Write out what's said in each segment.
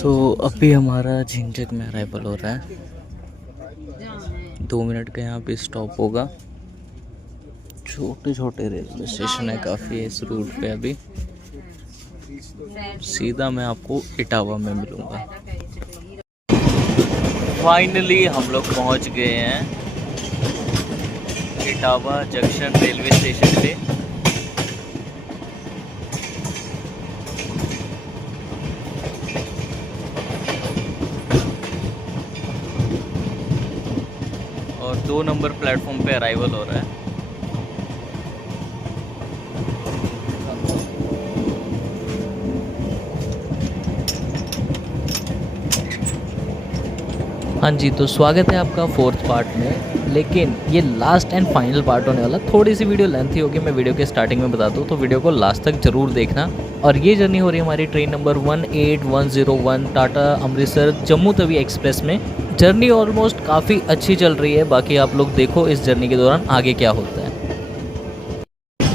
तो अभी हमारा झिंझक में अराइवल हो रहा है। 2 मिनट का यहाँ पे स्टॉप होगा। छोटे छोटे रेलवे स्टेशन है काफ़ी इस रूट पे। अभी सीधा मैं आपको इटावा में मिलूँगा। फाइनली हम लोग पहुँच गए हैं इटावा जंक्शन रेलवे स्टेशन पे। और 2 नंबर प्लेटफॉर्म पे अराइवल हो रहा है। हाँ जी, तो स्वागत है आपका 4th पार्ट में। लेकिन ये लास्ट एंड फाइनल पार्ट होने वाला। थोड़ी सी वीडियो लेंथी होगी, मैं वीडियो के स्टार्टिंग में बता दूँ, तो वीडियो को लास्ट तक ज़रूर देखना। और ये जर्नी हो रही है हमारी train number 18101 Tata Amritsar Jammu Tawi express में। जर्नी ऑलमोस्ट काफ़ी अच्छी चल रही है। बाकी आप लोग देखो इस जर्नी के दौरान आगे क्या होता है।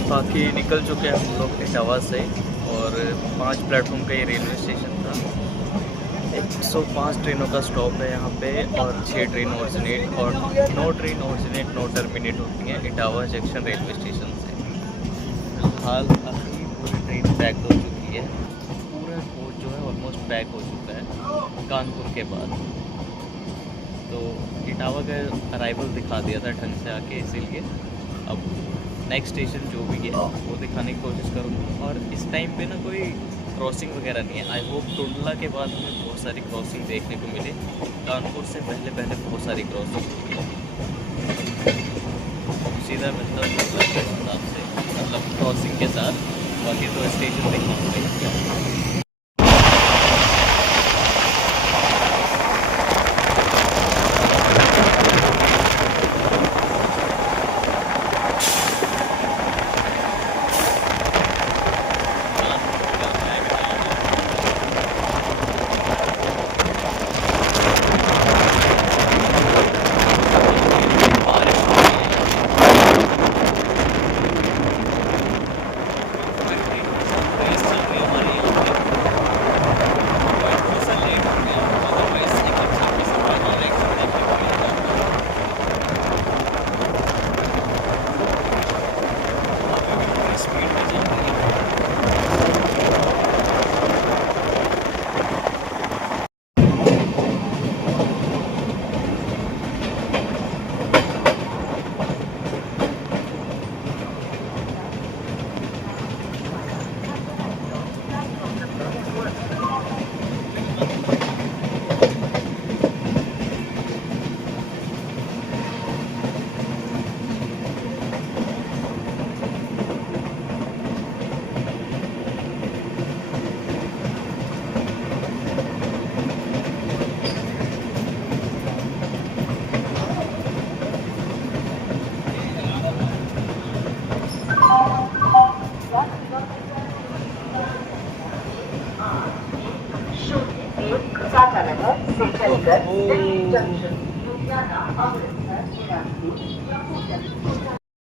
बाकी निकल चुके हैं हम लोग इटावा से और 5 प्लेटफॉर्म का ये रेलवे स्टेशन था। 105 ट्रेनों का स्टॉप है यहाँ पे और 6 ट्रेन ऑरिजिनेट और 9 ट्रेन ऑरिजिनेट 9 टर्मिनेट होती हैं इटावा जंक्शन रेलवे स्टेशन से। फिलहाल अभी पूरी ट्रेन पैक हो चुकी है। पूरा कोच जो है ऑलमोस्ट पैक हो चुका है कानपुर के बाद। तो इटावा का अराइवल दिखा दिया था ढंग से आके, इसीलिए अब नेक्स्ट स्टेशन जो भी है वो दिखाने की कोशिश करूँगा। और इस टाइम पे ना कोई क्रॉसिंग वगैरह नहीं है। आई होप टुंडला के बाद हमें बहुत सारी क्रॉसिंग देखने को मिले। कानपुर से पहले पहले बहुत सारी क्रॉसिंग हुई है। सीधा मिलता टुंडला के हिसाब से, मतलब क्रॉसिंग के साथ। बाकी तो स्टेशन देखना पड़ेगा।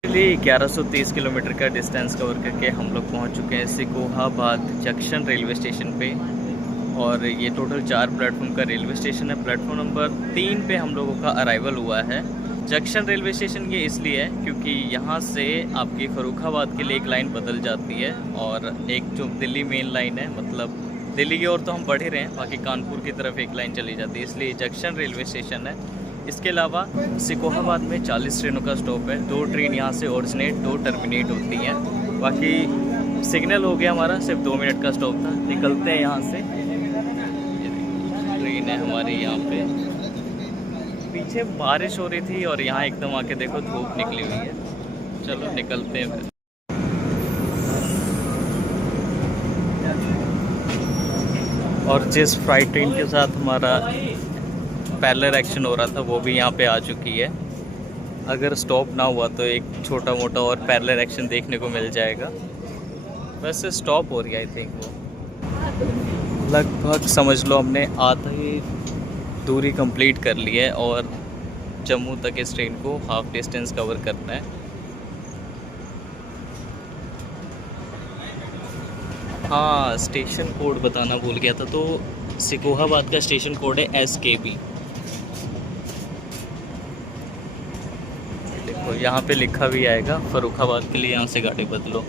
फाइनली 1130 किलोमीटर का डिस्टेंस कवर करके हम लोग पहुंच चुके हैं सिकोहाबाद जंक्शन रेलवे स्टेशन पे। और ये टोटल 4 प्लेटफॉर्म का रेलवे स्टेशन है। प्लेटफॉर्म नंबर 3 पे हम लोगों का अराइवल हुआ है। जंक्शन रेलवे स्टेशन ये इसलिए है क्योंकि यहाँ से आपकी फर्रुखाबाद के लिए एक लाइन बदल जाती है और एक जो दिल्ली मेन लाइन है, मतलब दिल्ली की ओर तो हम बढ़ ही रहे हैं, बाकी कानपुर की तरफ एक लाइन चली जाती है, इसलिए जंक्शन रेलवे स्टेशन है। इसके अलावा सिकोहाबाद में 40 ट्रेनों का स्टॉप है। 2 ट्रेन यहाँ से ओरिजिनेट 2 टर्मिनेट होती हैं। बाकी सिग्नल हो गया हमारा, सिर्फ 2 मिनट का स्टॉप था। निकलते हैं यहाँ से। ट्रेन है हमारी यहाँ पे। पीछे बारिश हो रही थी और यहाँ एकदम आके देखो धूप निकली हुई है। चलो निकलते हैं फिर। और जिस फ्राइट ट्रेन के साथ हमारा पैरेलल एक्शन हो रहा था वो भी यहाँ पे आ चुकी है। अगर स्टॉप ना हुआ तो एक छोटा मोटा और पैरेलल एक्शन देखने को मिल जाएगा। वैसे स्टॉप हो रही है, आई थिंक वो लगभग समझ लो हमने आधी दूरी कंप्लीट कर ली है और जम्मू तक इस ट्रेन को हाफ डिस्टेंस कवर करना है। हाँ, स्टेशन कोड बताना भूल गया था। तो सिकोहाबाद का स्टेशन कोड है SKB। देखो यहाँ पे लिखा भी आएगा फर्रुखाबाद के लिए यहाँ से गाड़ी बदलो।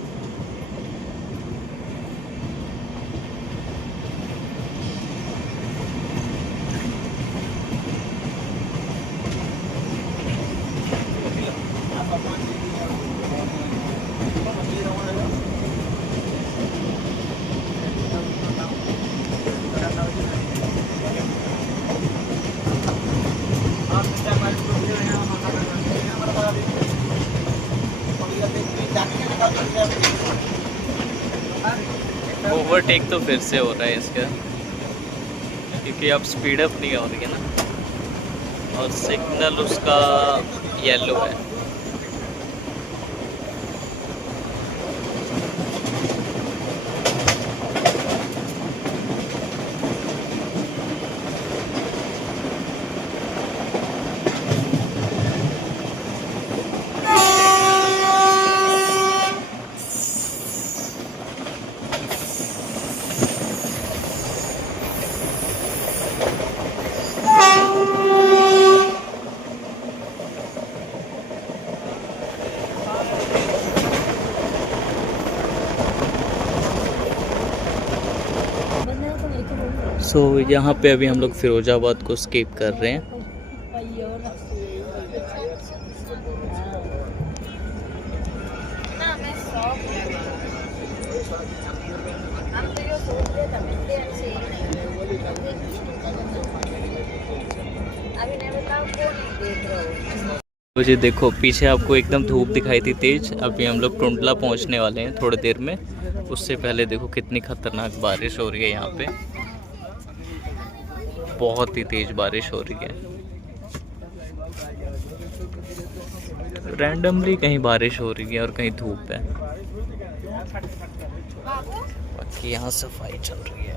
ओवरटेक तो फिर से हो रहा है इसका, क्योंकि अब स्पीड अप नहीं हो रही है ना, और सिग्नल उसका येलो है। सो यहाँ पे अभी हम लोग फिरोजाबाद को स्किप कर रहे हैं। मुझे देखो पीछे आपको एकदम धूप दिखाई थी तेज, अभी हम लोग टुंडला पहुँचने वाले हैं थोड़ी देर में। उससे पहले देखो कितनी खतरनाक बारिश हो रही है यहाँ पे, बहुत ही तेज बारिश हो रही है। रैंडमली कहीं बारिश हो रही है और कहीं धूप है। बाकी यहाँ सफाई चल रही है।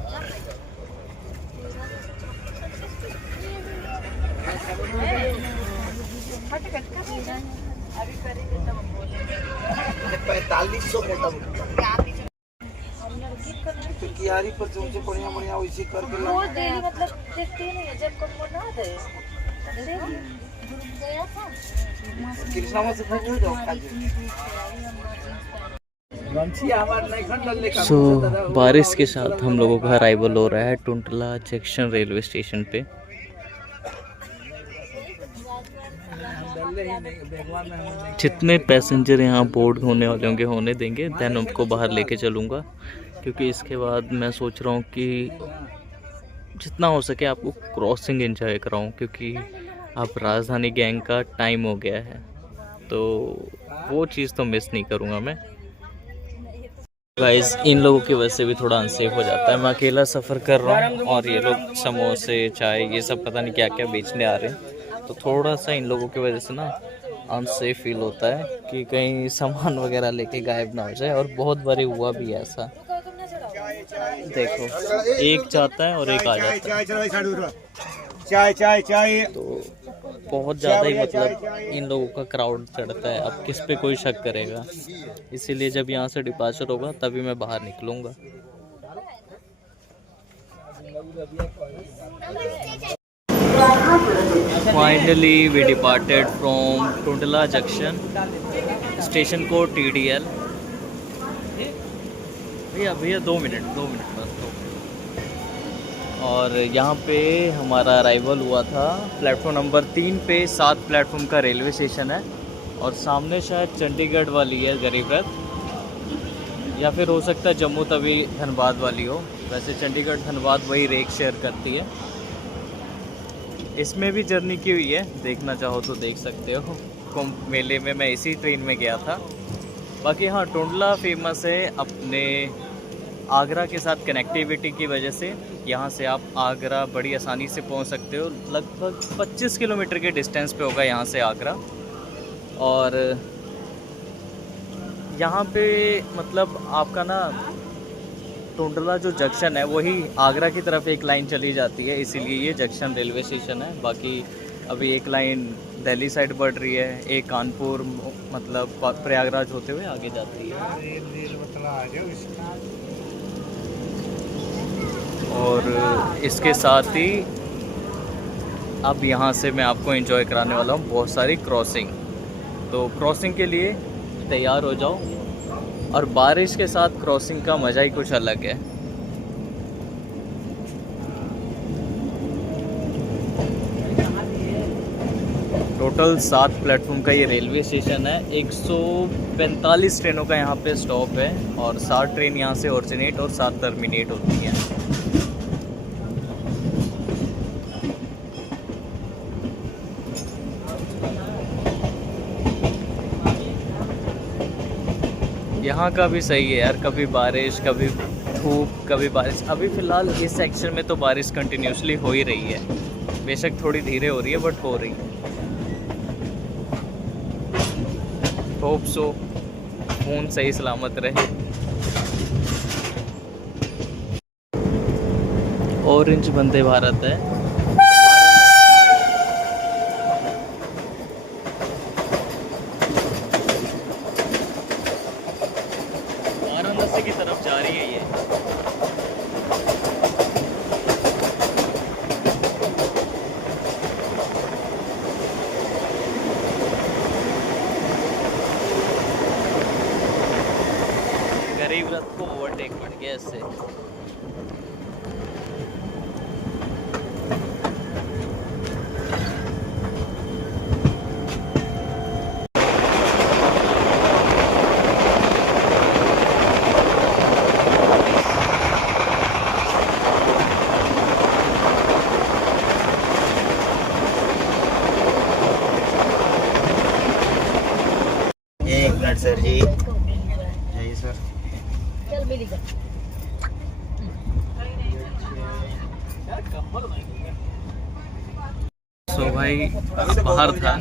कियारी पर तुमसे बढ़िया बढ़िया वैसे करके वो डेली मतलब देखते ही नहीं है, जब कम ना दे गया था कृष्णा से फोटो दो सो बारिश के साथ हम लोगों का अराइवल हो रहा है टुंटला जंक्शन रेलवे स्टेशन पे। जितने पैसेंजर यहाँ बोर्ड होने वाले होंगे होने देंगे, देन उनको बाहर लेके चलूँगा, क्योंकि इसके बाद मैं सोच रहा हूँ कि जितना हो सके आपको क्रॉसिंग एंजॉय कराऊँ, क्योंकि अब राजधानी गैंग का टाइम हो गया है, तो वो चीज़ तो मिस नहीं करूँगा मैं। गाइस इन लोगों की वजह से भी थोड़ा अनसेफ हो जाता है, मैं अकेला सफ़र कर रहा हूँ और ये लोग समोसे चाय ये सब पता नहीं क्या क्या बेचने आ रहे हैं, तो थोड़ा सा इन लोगों की वजह से ना अनसेफ फील होता है कि कहीं सामान वगैरह लेके गायब ना हो जाए, और बहुत बारी हुआ भी है ऐसा। देखो एक जाता है और एक आ जाता है, चाय चाय चाय तो बहुत ज़्यादा ही मतलब इन लोगों का क्राउड चढ़ता है। अब किस पे कोई शक करेगा, इसीलिए जब यहाँ से डिपार्चर होगा तभी मैं बाहर निकलूँगा। Finally we departed from Tundla junction, station code TDL। भैया भैया 2 मिनट बस 2 मिनट। और यहाँ पे हमारा अराइवल हुआ था प्लेटफॉर्म नंबर 3 पे। 7 प्लेटफॉर्म का रेलवे स्टेशन है, और सामने शायद चंडीगढ़ वाली है गरीब रथ, या फिर हो सकता है जम्मू तवी धनबाद वाली हो। वैसे चंडीगढ़ धनबाद वही रेक शेयर करती है। इसमें भी जर्नी की हुई है, देखना चाहो तो देख सकते हो। कुंभ मेले में मैं इसी ट्रेन में गया था। बाकी हाँ, टुंडला फेमस है अपने आगरा के साथ कनेक्टिविटी की वजह से। यहाँ से आप आगरा बड़ी आसानी से पहुँच सकते हो, लगभग 25 किलोमीटर के डिस्टेंस पे होगा यहाँ से आगरा। और यहाँ पे मतलब आपका ना टुंडला जो जंक्शन है वही आगरा की तरफ एक लाइन चली जाती है, इसीलिए ये जंक्शन रेलवे स्टेशन है। बाकी अभी एक लाइन दिल्ली साइड बढ़ रही है, एक कानपुर मतलब प्रयागराज होते हुए आगे जाती है। और इसके साथ ही अब यहाँ से मैं आपको एंजॉय कराने वाला हूँ बहुत सारी क्रॉसिंग। तो क्रॉसिंग के लिए तैयार हो जाओ, और बारिश के साथ क्रॉसिंग का मज़ा ही कुछ अलग है। टोटल 7 प्लेटफॉर्म का ये रेलवे स्टेशन है। 145 ट्रेनों का यहाँ पे स्टॉप है, और 7 ट्रेन यहाँ से ऑरिजिनेट और 7 टर्मिनेट होती हैं। यहाँ का भी सही है यार, कभी बारिश कभी धूप कभी बारिश। अभी फ़िलहाल इस सेक्शन में तो बारिश कंटिन्यूसली हो ही रही है, बेशक थोड़ी धीरे हो रही है बट हो रही है। होप सो फ़ोन सही सलामत रहे। ऑरेंज वंदे भारत है। वाराणसी की तरफ जा रही है ये। गरीब रथ को ओवरटेक पड़ गया इससे। एक मिनट सर जी, जाइए सर। चल मिलेगा। सो भाई बाहर था,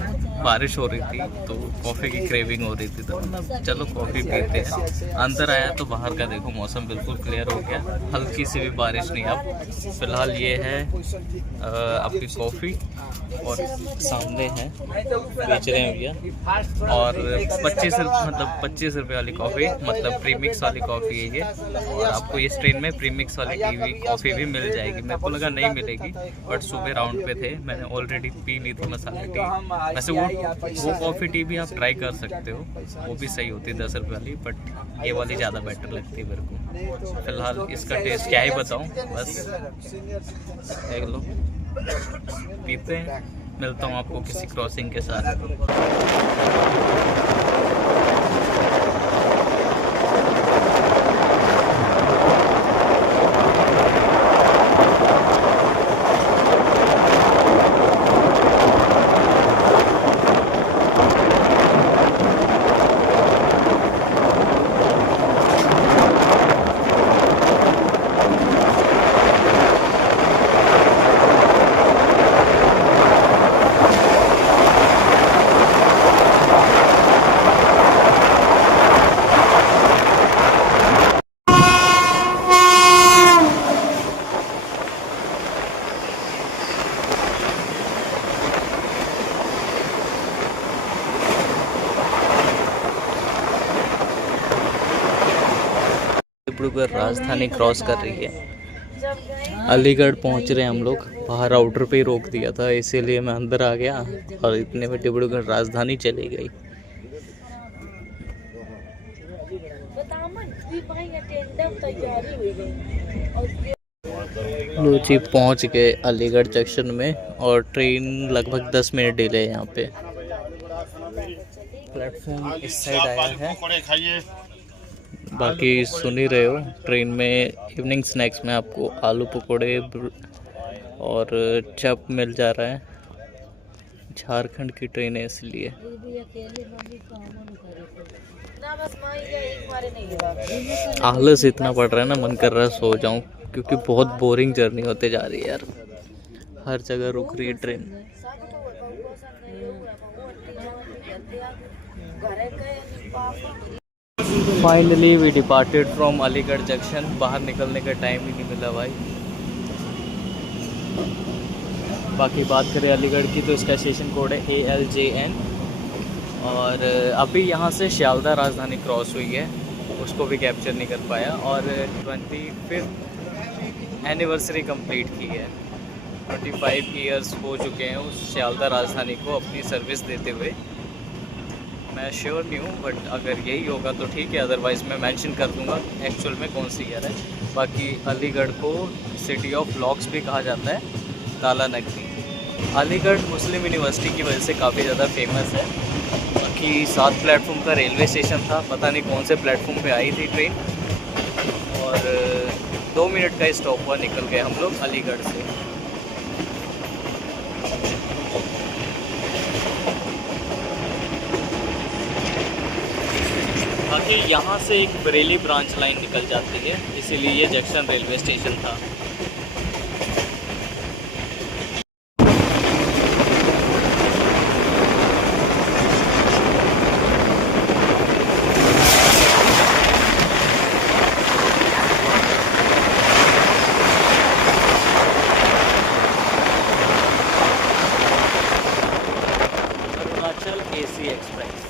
बारिश हो रही थी तो कॉफ़ी की क्रेविंग हो रही थी, तो चलो कॉफ़ी पीते हैं। अंदर आया तो बाहर का देखो मौसम बिल्कुल क्लियर हो गया, हल्की सी भी बारिश नहीं। अब फ़िलहाल ये है आपकी कॉफ़ी, और सामने है बेच रहे हैं भैया। और 25 रुपये वाली कॉफ़ी, मतलब प्रीमिक्स वाली कॉफ़ी है ये। और आपको इस ट्रेन में प्रीमिक्स वाली कॉफ़ी भी मिल जाएगी। मेरे को लगा नहीं मिलेगी, बट सुबह राउंड पे थे, मैंने ऑलरेडी पी ली थी मसाला टी। वैसे वो कॉफ़ी टी भी आप ट्राई कर सकते हो, वो भी सही होती है 10 रुपये वाली, बट ये वाली ज़्यादा बेटर लगती है मेरे को। फ़िलहाल इसका टेस्ट क्या ही बताऊँ, बस देख लो, पीते हैं। मिलता हूँ आपको किसी क्रॉसिंग के साथ। डिब्रूगढ़ राजधानी क्रॉस कर रही है। अलीगढ़ पहुंच रहे हैं हम लोग। बाहर आउटर पे ही रोक दिया था, इसीलिए मैं अंदर आ गया, और इतने में डिब्रूगढ़ राजधानी चली गई। लो जी, पहुंच गए अलीगढ़ जंक्शन में, और ट्रेन लगभग 10 मिनट डिले है यहाँ पे। प्लेटफॉर्म इस साइड आया है। बाकी सुन ही रहे हो, ट्रेन में इवनिंग स्नैक्स में आपको आलू पकोड़े और चप मिल जा रहा है। झारखंड की ट्रेन है इसलिए। आलस इतना पड़ रहा है ना, मन कर रहा है सो जाऊं, क्योंकि बहुत बोरिंग जर्नी होते जा रही है यार। हर जगह रुक रही है train. Finally we departed from Aligarh junction. बाहर निकलने का टाइम ही नहीं मिला भाई। बाकी बात करें अलीगढ़ की तो इसका स्टेशन कोड है ALJN, और अभी यहाँ से श्यालदा राजधानी क्रॉस हुई है, उसको भी कैप्चर नहीं कर पाया। और 25 एनिवर्सरी कंप्लीट की है। 25 ईयर्स हो चुके हैं उस सियालदा राजधानी को अपनी सर्विस देते हुए। मैं श्योर नहीं हूँ, बट अगर यही होगा तो ठीक है, अदरवाइज़ मैं मेंशन कर दूँगा एक्चुअल में कौन सी ईयर है। बाकी अलीगढ़ को सिटी ऑफ लॉक्स भी कहा जाता है, ताला नगरी। अलीगढ़ मुस्लिम यूनिवर्सिटी की वजह से काफ़ी ज़्यादा फेमस है। बाकी 7 प्लेटफॉर्म का रेलवे स्टेशन था, पता नहीं कौन से प्लेटफॉर्म पे आई थी ट्रेन, और 2 मिनट का स्टॉप हुआ, निकल गए हम लोग अलीगढ़ से। बाकी यहाँ से एक बरेली ब्रांच लाइन निकल जाती है, इसीलिए ये जंक्शन रेलवे स्टेशन था। Arunachal AC express.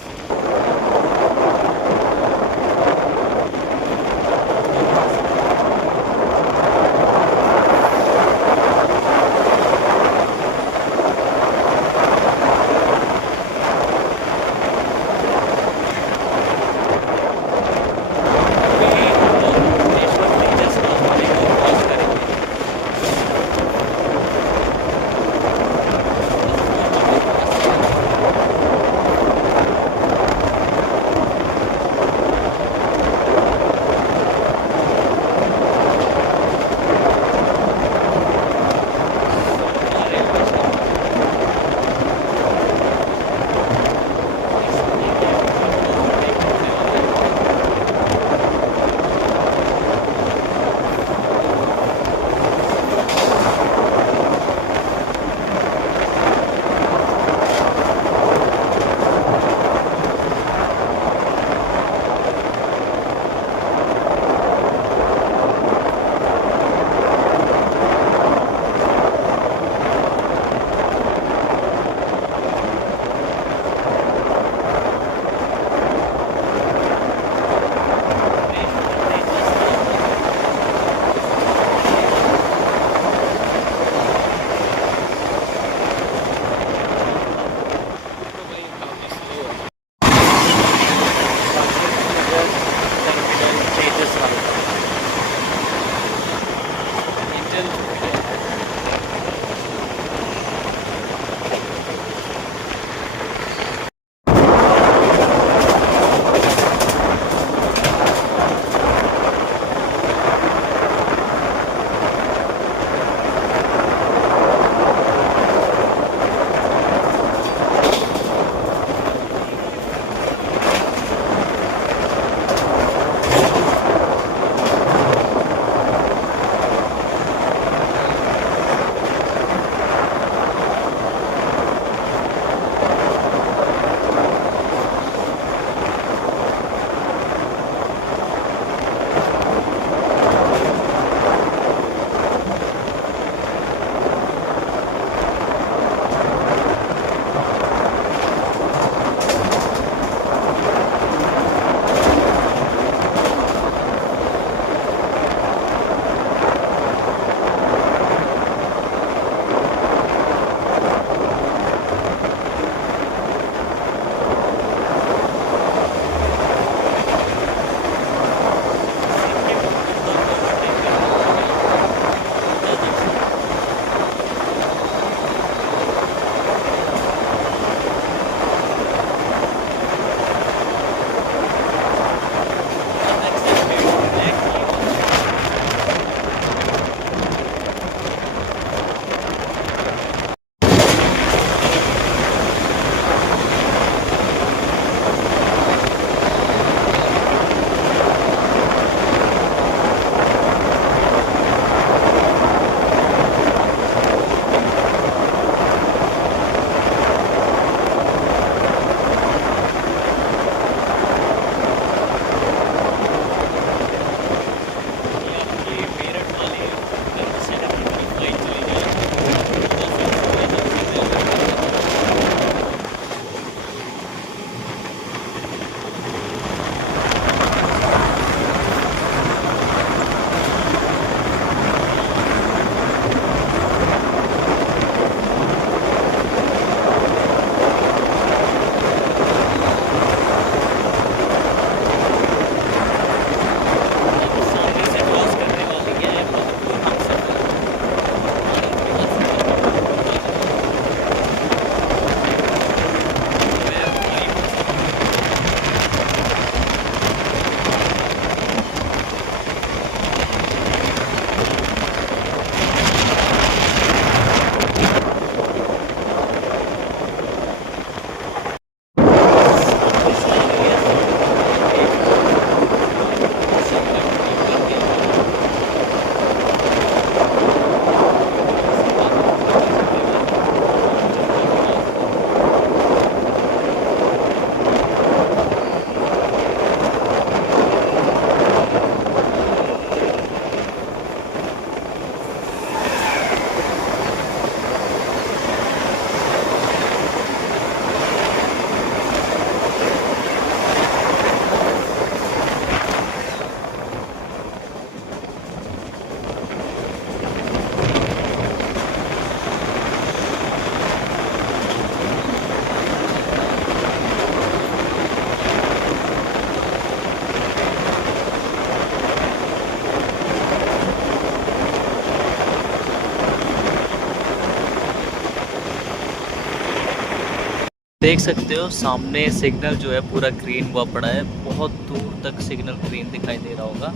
देख सकते हो सामने सिग्नल जो है पूरा ग्रीन हुआ पड़ा है, बहुत दूर तक सिग्नल ग्रीन दिखाई दे रहा होगा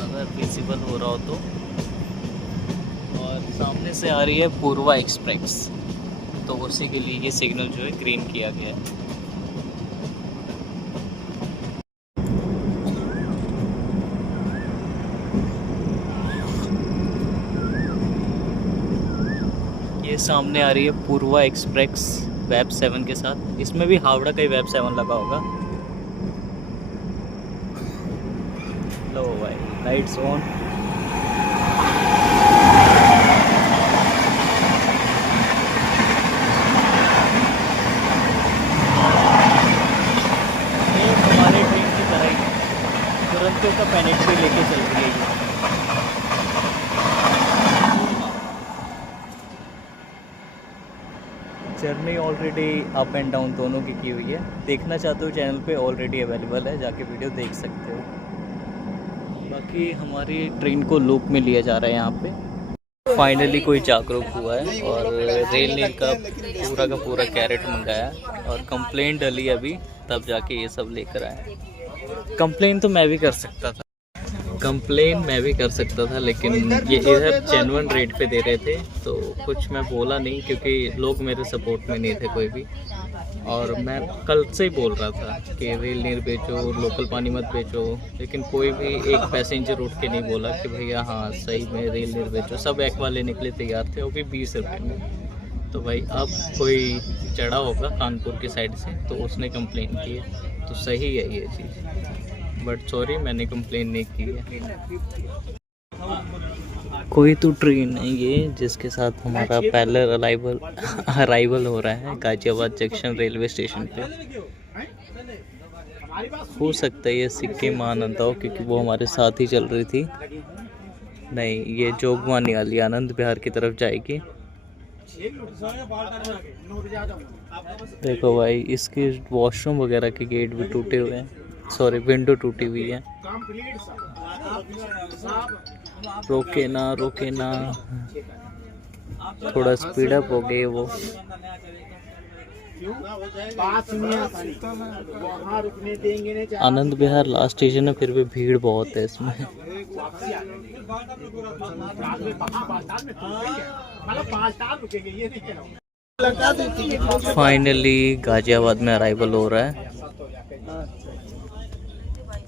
अगर विजिबल हो रहा हो तो। और सामने से आ रही है पूर्वा एक्सप्रेस, तो उसी के लिए ये सिग्नल जो है ग्रीन किया गया है। ये सामने आ रही है पूर्वा एक्सप्रेस वेब 7 के साथ। इसमें भी हावड़ा का ही वेब 7 लगा होगा। लो भाई लाइट्स ऑन। हमारे ट्रेन की तरह ही तुरंत का पेनिट्री लेके चल रही है ये। Journey already up and down दोनों की हुई है। देखना चाहते हो चैनल पे ऑलरेडी अवेलेबल है, जाके वीडियो देख सकते हो। बाकी हमारी ट्रेन को लूप में लिया जा रहा है यहाँ पे। फाइनली कोई जागरूक हुआ है और रेल नील का पूरा कैरेट मंगाया और कंप्लेंट डली अभी, तब जाके ये सब लेकर आए। कंप्लेन तो मैं भी कर सकता था, लेकिन ये इधर जेन्युइन रेट पे दे रहे थे तो कुछ मैं बोला नहीं, क्योंकि लोग मेरे सपोर्ट में नहीं थे कोई भी। और मैं कल से ही बोल रहा था कि रेल नीर बेचो, लोकल पानी मत बेचो, लेकिन कोई भी एक पैसेंजर उठ के नहीं बोला कि भैया हाँ सही में रेल नीर बेचो। सब एक वाले निकले तैयार थे, वो भी 20 रुपये में। तो भाई अब कोई चढ़ा होगा कानपुर की साइड से, तो उसने कंप्लेन की है, तो सही है ये चीज़। बट सॉरी, मैंने कंप्लेन नहीं की है। कोई तो ट्रेन है ये जिसके साथ हमारा पहले अराइवल हो रहा है गाजियाबाद जंक्शन रेलवे स्टेशन पे। हो सकता है ये सिक्किम आनंद हो, क्योंकि वो हमारे साथ ही चल रही थी। नहीं, ये जोगवानी वाली आनंद विहार की तरफ जाएगी। देखो भाई, इसके वॉशरूम वगैरह के गेट भी टूटे हुए हैं, सॉरी विंडो टूटी हुई है। रोके ना, थोड़ा स्पीड अप हो गए वो। आनंद विहार लास्ट स्टेशन है, फिर भी भीड़ बहुत है इसमें। फाइनली गाजियाबाद में अराइवल हो रहा है।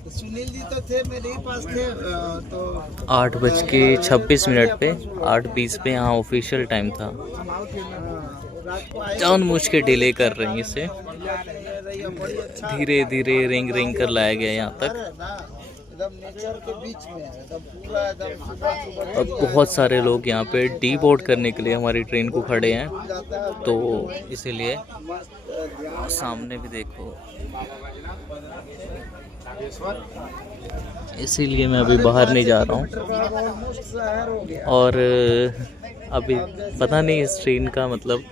सुनील जी तो थे, मेरे ही पास थे। तो 8:26 पे 8:20 पे यहाँ ऑफिशियल टाइम था। जानबूझ के डिले कर रहे हैं इसे, धीरे धीरे रिंग कर लाया गया यहाँ तक। एकदम नेचर के बीच में, एकदम पूरा एकदम। अब बहुत सारे लोग यहाँ पे डी बोर्ड करने के लिए हमारी ट्रेन को खड़े हैं, तो इसीलिए सामने भी देखो, इसीलिए मैं अभी बाहर नहीं जा रहा हूँ। और अभी पता नहीं इस ट्रेन का मतलब,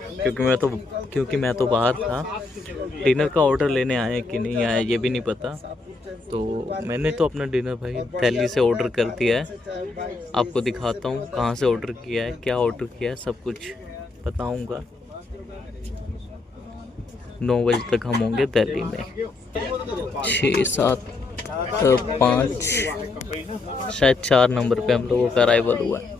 क्योंकि मैं तो बाहर था, डिनर का ऑर्डर लेने आए कि नहीं आया ये भी नहीं पता। तो मैंने तो अपना डिनर भाई दिल्ली से ऑर्डर कर दिया है। आपको दिखाता हूँ कहाँ से ऑर्डर किया है, क्या ऑर्डर किया है, सब कुछ बताऊँगा। 9 बजे तक हम होंगे दिल्ली में। 6, 7, 5 शायद 4 नंबर पे हम लोगों का अराइवल हुआ है।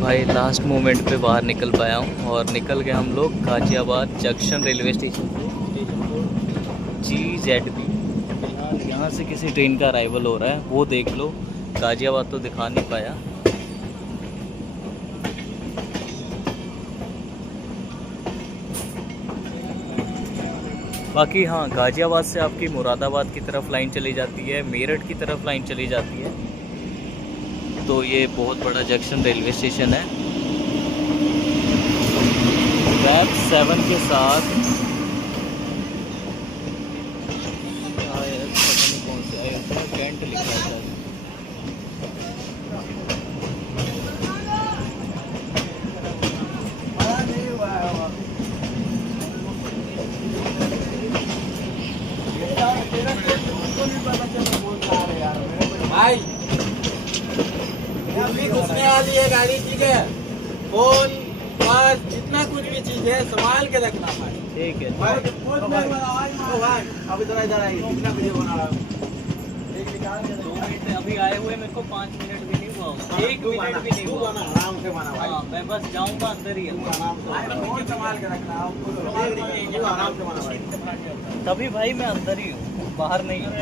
भाई लास्ट मोमेंट पे बाहर निकल पाया हूँ और निकल गए हम लोग गाजियाबाद जंक्शन रेलवे स्टेशन पे, GZB। फिलहाल यहाँ से किसी ट्रेन का अराइवल हो रहा है, वो देख लो। गाजियाबाद तो दिखा नहीं पाया। बाकी हाँ, गाजियाबाद से आपकी मुरादाबाद की तरफ लाइन चली जाती है, मेरठ की तरफ लाइन चली जाती है। तो ये बहुत बड़ा जंक्शन रेलवे स्टेशन है। वेब 7 के साथ पता नहीं कौन सा कैंट लिखा है। भाई घुसने वाली है गाड़ी, ठीक है। फोन बस जितना कुछ भी चीज है संभाल के रखना भाई। ठीक है। अब इधर आइए, कितना वीडियो बना रहा हूँ। 2 मिनट अभी आए हुए, मेरे को 5 मिनट भी नहीं हुआ, 1 मिनट भी नहीं हुआ। आराम से बना भाई। हाँ, मैं बस जाऊंगा अंदर ही। आराम से संभाल के रखना, आराम से बना भाई। तभी भाई मैं अंदर ही हूँ, बाहर नहीं हूँ।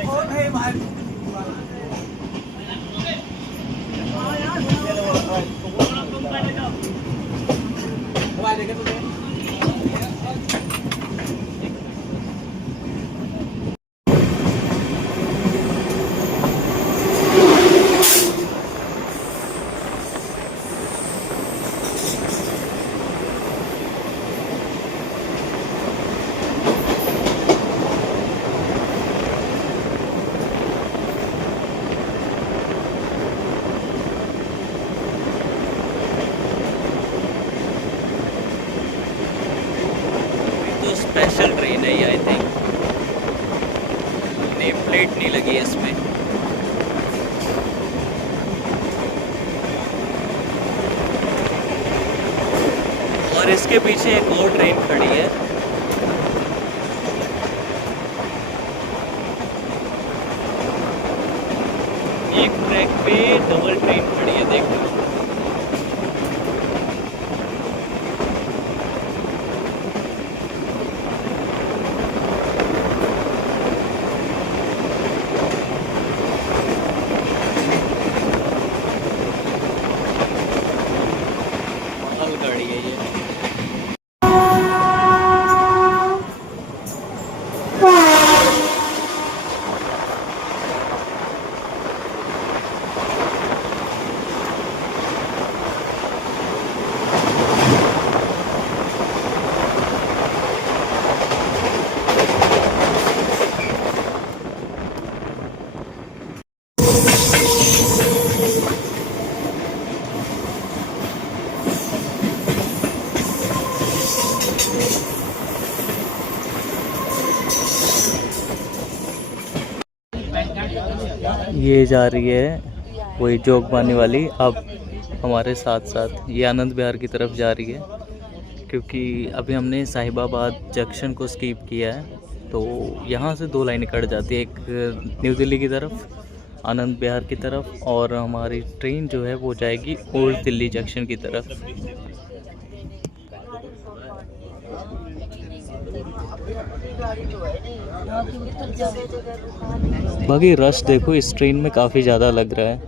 तो स्पेशल ट्रेन है ये, आई थिंक नेम प्लेट नहीं लगी है इसमें। और इसके पीछे एक और ट्रेन खड़ी है। एक ट्रैक पे डबल ट्रेन खड़ी है, देखो। गाड़ी है ये। ये जा रही है वही जोगबानी वाली, अब हमारे साथ साथ ये आनंद विहार की तरफ जा रही है, क्योंकि अभी हमने साहिबाबाद जंक्शन को स्किप किया है। तो यहाँ से 2 लाइनें कट जाती है, एक न्यू दिल्ली की तरफ, आनंद विहार की तरफ, और हमारी ट्रेन जो है वो जाएगी ओल्ड दिल्ली जंक्शन की तरफ। बाकी रश देखो इस ट्रेन में काफ़ी ज़्यादा लग रहा है।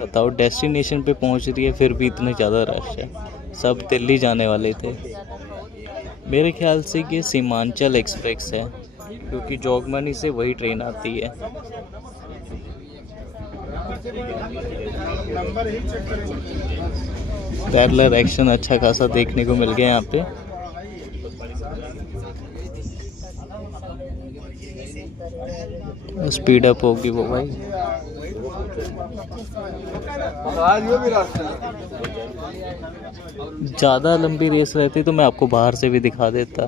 बताओ, डेस्टिनेशन पे पहुंच रही है फिर भी इतना ज़्यादा रश है। सब दिल्ली जाने वाले थे। मेरे ख्याल से ये सीमांचल एक्सप्रेस है, क्योंकि जोगबानी से वही ट्रेन आती है। पैरेलल एक्शन अच्छा खासा देखने को मिल गया यहाँ पे। स्पीड अप होगी वो भाई। ज़्यादा लंबी रेस रहती तो मैं आपको बाहर से भी दिखा देता।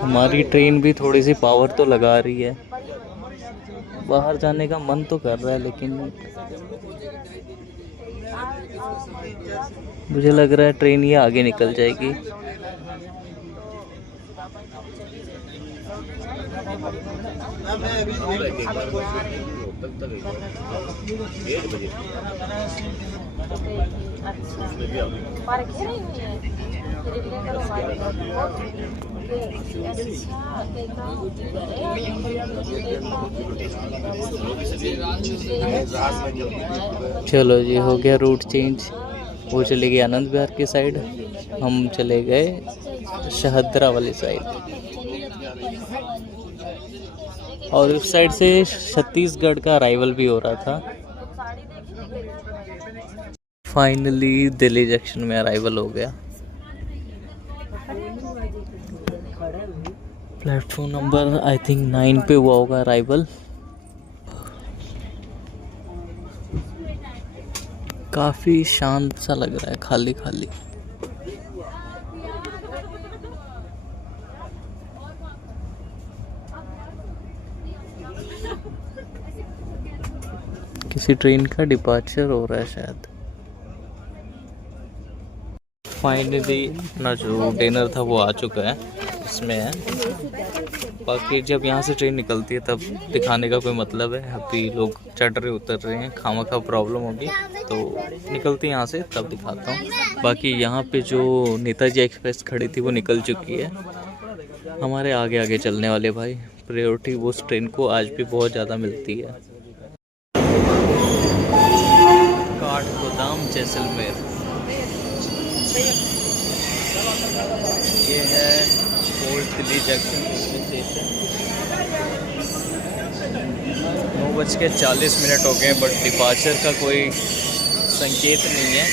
हमारी ट्रेन भी थोड़ी सी पावर तो लगा रही है। बाहर जाने का मन तो कर रहा है, लेकिन मुझे लग रहा है ट्रेन ये आगे निकल जाएगी। चलो जी, हो गया रूट चेंज। वो चले गए आनंद विहार की साइड, हम चले गए शहदरा वाली साइड, और उस साइड से छत्तीसगढ़ का अराइवल भी हो रहा था। फाइनली दिल्ली जंक्शन में अराइवल हो गया। प्लेटफॉर्म नंबर आई थिंक 9 पे हुआ होगा अराइवल। काफ़ी शांत सा लग रहा है, खाली खाली। किसी ट्रेन का डिपार्चर हो रहा है शायद। फाइनली अपना जो डिनर था वो आ चुका है, इसमें है। बाकी जब यहाँ से ट्रेन निकलती है तब दिखाने का कोई मतलब है। अभी लोग चढ़ रहे उतर रहे हैं, खामा प्रॉब्लम होगी, तो निकलती है यहाँ से तब दिखाता हूँ। बाकी यहाँ पे जो नेताजी एक्सप्रेस खड़ी थी वो निकल चुकी है। हमारे आगे आगे चलने वाले भाई, प्रायोरिटी उस ट्रेन को आज भी बहुत ज़्यादा मिलती है। काठगोदाम जैसलमेर, ये है old Delhi junction railway station. 9:40 हो गए बट डिपार्चर का कोई संकेत नहीं है।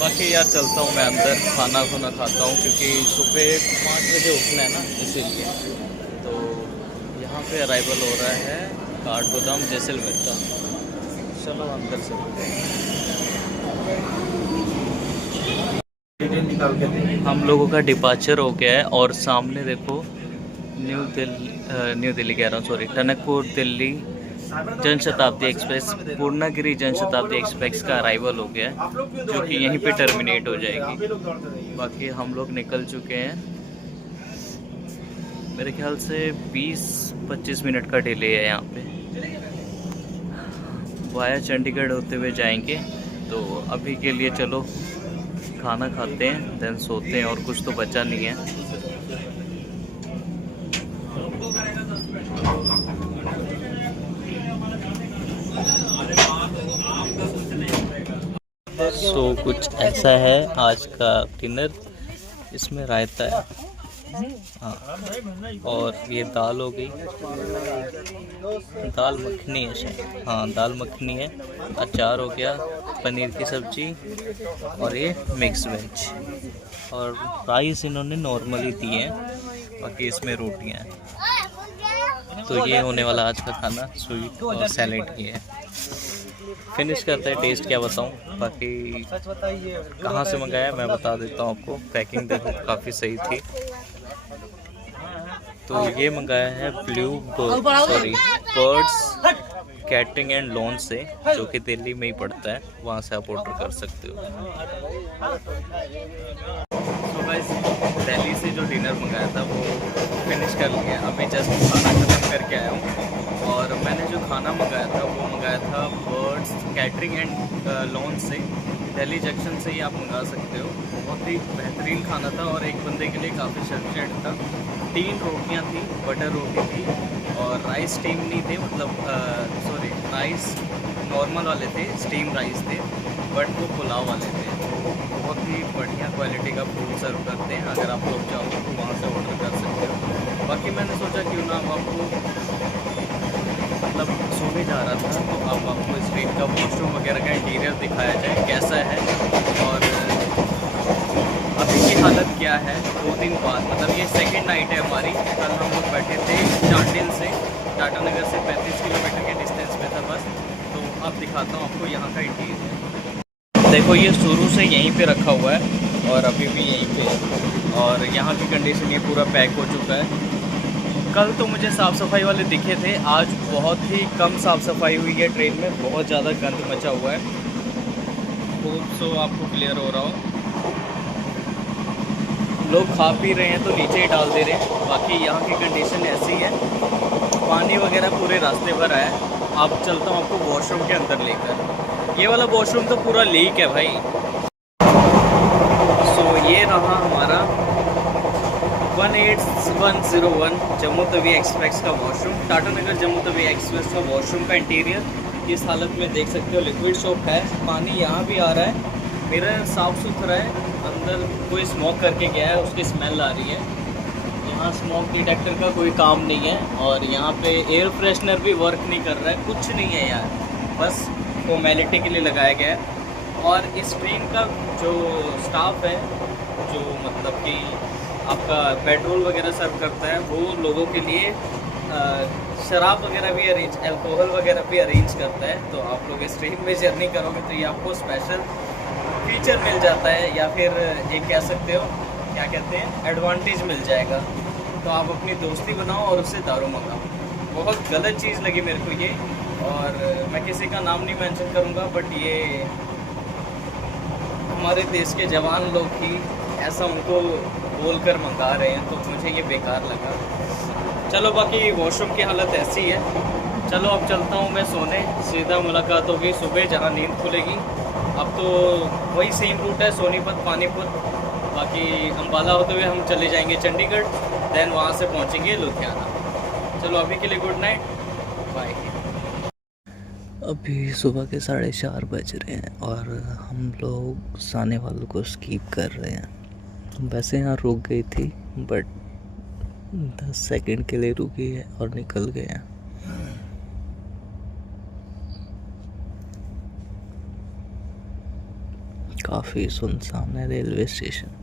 बाकी यार चलता हूँ मैं अंदर, खाना खाता हूँ क्योंकि सुबह 5 बजे उठना है ना, इसीलिए। तो यहाँ पे अराइवल हो रहा है काठगोदाम जैसलमेर का। चलो अंदर चलते हैं। हम लोगों का डिपार्चर हो गया है और सामने देखो न्यू दिल्ली कह रहा हूँ, sorry, Tanakpur Delhi Janshatabdi express, Purnagiri Janshatabdi express का अराइवल हो गया है, जो कि यहीं पे टर्मिनेट हो जाएगी। बाकी हम लोग निकल चुके हैं, मेरे ख्याल से 20-25 मिनट का डिले है यहाँ पे। वाया चंडीगढ़ होते हुए जाएंगे। तो अभी के लिए चलो खाना खाते हैं, देन सोते हैं, और कुछ तो बचा नहीं है। सो कुछ ऐसा है आज का डिनर। इसमें रायता है, हाँ, और ये दाल हो गई, दाल मखनी है शायद, हाँ दाल मखनी है, अचार हो गया, पनीर की सब्जी, और ये मिक्स वेज, और राइस इन्होंने नॉर्मली दिए हैं, बाकी इसमें रोटियां हैं। तो ये होने वाला आज का खाना, स्वीट और सैलेड की है। फिनिश करते हैं, टेस्ट क्या बताऊं। बाकी कहाँ से मंगाया मैं बता देता हूँ आपको। पैकिंग देखो काफ़ी सही थी। तो ये मंगाया है बर्ड्स कैटरिंग एंड लॉन्च से, जो कि दिल्ली में ही पड़ता है, वहाँ से आप ऑर्डर कर सकते हो। तो गाइस दिल्ली से जो डिनर मंगाया था वो फिनिश कर लिया, अभी जस्ट खाना खत्म करके आया हूँ। और मैंने जो खाना मंगाया था वो मंगाया था बर्ड्स कैटरिंग एंड लॉन्च से, दिल्ली जंक्शन से ही आप मंगा सकते हो। बहुत ही बेहतरीन खाना था और एक बंदे के लिए काफ़ी सफिशिएंट था। 3 रोटियां थी, बटर रोटी थी, और राइस स्टीम नहीं थे, मतलब सॉरी राइस नॉर्मल वाले थे, स्टीम राइस थे, बट वो पुलाव वाले थे। बहुत ही बढ़िया क्वालिटी का फूड सर्व करते हैं। अगर आप लोग चाहो तो वहाँ से ऑर्डर कर सकते हो। बाकी मैंने सोचा क्यों ना आपको, मतलब सो भी जा रहा था तो अब आपको इस ट्रेन का वॉशरूम वगैरह का इंटीरियर दिखाया जाए कैसा है, और अभी की हालत क्या है 2 दिन बाद। मतलब ये सेकंड नाइट है हमारी। कल हम लोग बैठे थे चांडिल से, टाटा नगर से 35 किलोमीटर के डिस्टेंस पे था बस। तो अब दिखाता हूँ आपको यहाँ का इंटीरियर। देखो ये शुरू से यहीं पे रखा हुआ है और अभी भी यहीं पे है, और यहाँ की कंडीशन ये पूरा पैक हो चुका है। कल तो मुझे साफ़ सफाई वाले दिखे थे, आज बहुत ही कम साफ़ सफाई हुई है ट्रेन में, बहुत ज़्यादा गंद मचा हुआ है। होप सो आपको क्लियर हो रहा हो। लोग खा पी रहे हैं तो नीचे ही डाल दे रहे हैं। बाकी यहाँ की कंडीशन ऐसी है, पानी वगैरह पूरे रास्ते पर है। अब चलता हूँ आपको वॉशरूम के अंदर लेकर। ये वाला वॉशरूम तो पूरा लीक है भाई। सो ये रहा हमारा 18101 जम्मू तवी एक्सप्रेस का वॉशरूम, टाटा नगर जम्मू तवी एक्सप्रेस का वॉशरूम का इंटीरियर इस हालत में देख सकते हो। लिक्विड सोप है, पानी यहाँ भी आ रहा है, मिरर साफ़ सुथरा है। अंदर कोई स्मोक करके गया है, उसकी स्मेल आ रही है। यहाँ स्मोक डिटेक्टर का कोई काम नहीं है, और यहाँ पे एयर फ्रेशनर भी वर्क नहीं कर रहा है, कुछ नहीं है यार, बस फॉर्मेलिटी के लिए लगाया गया है। और इस ट्रेन का जो स्टाफ है, जो मतलब कि आपका पेट्रोल वगैरह सर्व करता है, वो लोगों के लिए शराब वगैरह भी अरेंज, अल्कोहल वगैरह भी अरेंज करता है। तो आप लोग इस ट्रेन में जर्नी करोगे तो ये आपको स्पेशल फीचर मिल जाता है, या फिर एक कह सकते हो क्या कहते हैं एडवांटेज मिल जाएगा। तो आप अपनी दोस्ती बनाओ और उससे दारू मंगाओ। बहुत गलत चीज़ लगी मेरे को ये, और मैं किसी का नाम नहीं मेंशन करूँगा, बट ये हमारे देश के जवान लोग ही ऐसा उनको बोलकर मंगा रहे हैं, तो मुझे ये बेकार लगा। चलो बाकी वॉशरूम की हालत ऐसी है। चलो अब चलता हूँ मैं सोने, सीधा मुलाकात होगी सुबह जहाँ नींद खुलेगी। अब तो वही सेम रूट है, सोनीपत पानीपत, बाकी अम्बाला होते हुए हम चले जाएंगे चंडीगढ़, देन वहाँ से पहुँचेंगे लुधियाना। चलो अभी के लिए गुड नाइट, बाय। अभी सुबह के 4:30 बज रहे हैं और हम लोग सानेवाल को स्कीप कर रहे हैं। वैसे यहाँ रुक गई थी बट 10 सेकंड के लिए रुकी है और निकल गए हैं। काफ़ी सुनसान है रेलवे स्टेशन।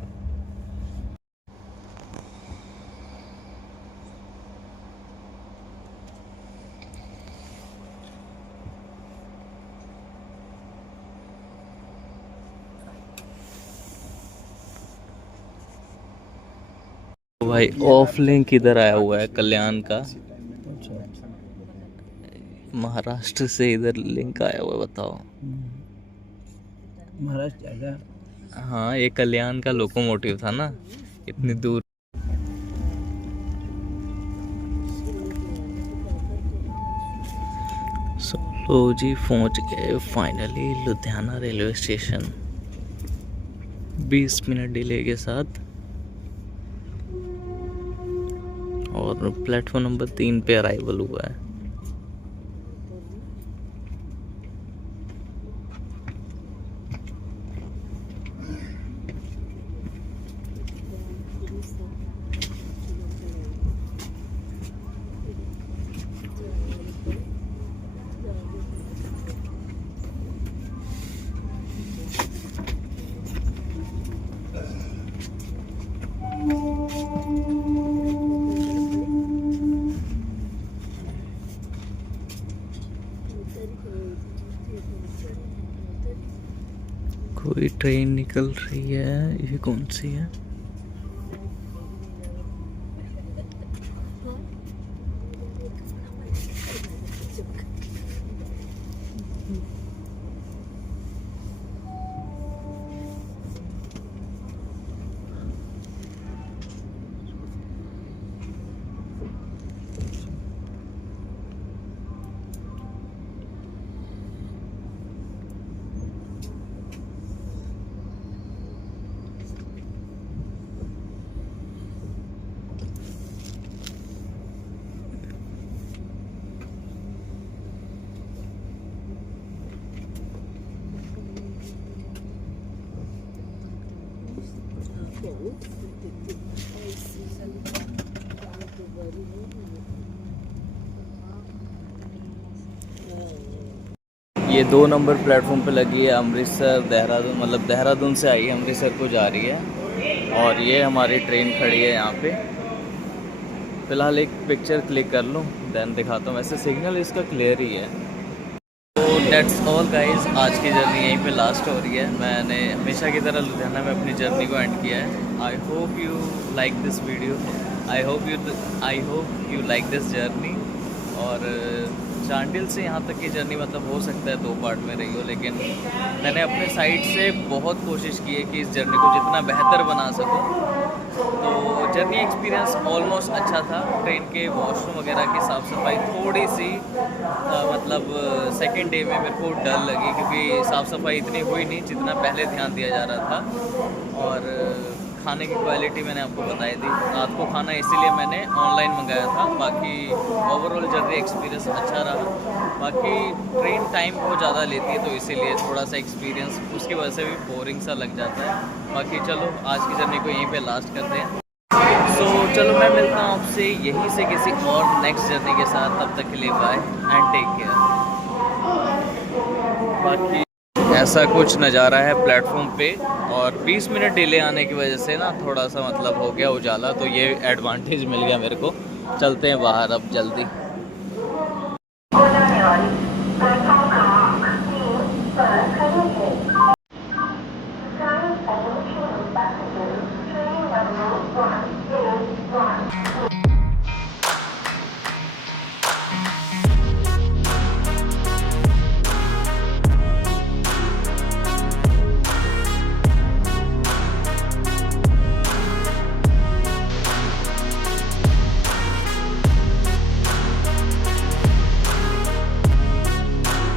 भाई ऑफ लिंक इधर आया हुआ है कल्याण का, महाराष्ट्र से इधर लिंक आया हुआ है, बताओ। महाराष्ट्र हाँ ये कल्याण का लोकोमोटिव था ना इतनी दूर। लो जी पहुंच गए finally Ludhiana railway station 20 minute delay के साथ, और प्लेटफॉर्म नंबर 3 पे अराइवल हुआ है। कोई ट्रेन निकल रही है, ये कौन सी है? ये 2 नंबर प्लेटफॉर्म पे लगी है अमृतसर देहरादून, मतलब देहरादून से आई है अमृतसर को जा रही है, और ये हमारी ट्रेन खड़ी है यहाँ पे। फ़िलहाल एक पिक्चर क्लिक कर लूँ देन दिखाता हूँ। वैसे सिग्नल इसका क्लियर ही है। तो डेट्स ऑल गाइस, आज की जर्नी यहीं पे लास्ट हो रही है। मैंने हमेशा की तरह लुधियाना में अपनी जर्नी को एंड किया है। I hope you like this video, I hope you like this journey. और चांडिल से यहाँ तक की जर्नी मतलब हो सकता है 2 पार्ट में रही हो, लेकिन मैंने अपने साइड से बहुत कोशिश की है कि इस जर्नी को जितना बेहतर बना सकूँ। तो जर्नी एक्सपीरियंस ऑलमोस्ट अच्छा था। ट्रेन के वॉशरूम वगैरह की साफ़ सफाई थोड़ी सी मतलब सेकेंड डे में मेरे को डर लगी, क्योंकि साफ़ सफाई इतनी हुई नहीं जितना पहले ध्यान दिया जा रहा था। और खाने की क्वालिटी मैंने आपको बताई थी। रात को खाना इसीलिए मैंने ऑनलाइन मंगाया था। बाकी ओवरऑल जर्नी एक्सपीरियंस अच्छा रहा। बाकी ट्रेन टाइम बहुत ज़्यादा लेती है, तो इसीलिए थोड़ा सा एक्सपीरियंस उसकी वजह से भी बोरिंग सा लग जाता है। बाकी चलो आज की जर्नी को यहीं पे लास्ट करते हैं। सो चलो मैं मिलता हूँ आपसे यहीं से किसी और नेक्स्ट जर्नी के साथ। तब तक के लिए बाय एंड टेक केयर। बाकी ऐसा कुछ नज़ारा है प्लेटफॉर्म पे, और 20 मिनट डिले आने की वजह से ना थोड़ा सा मतलब हो गया उजाला, तो ये एडवांटेज मिल गया मेरे को। चलते हैं बाहर अब जल्दी।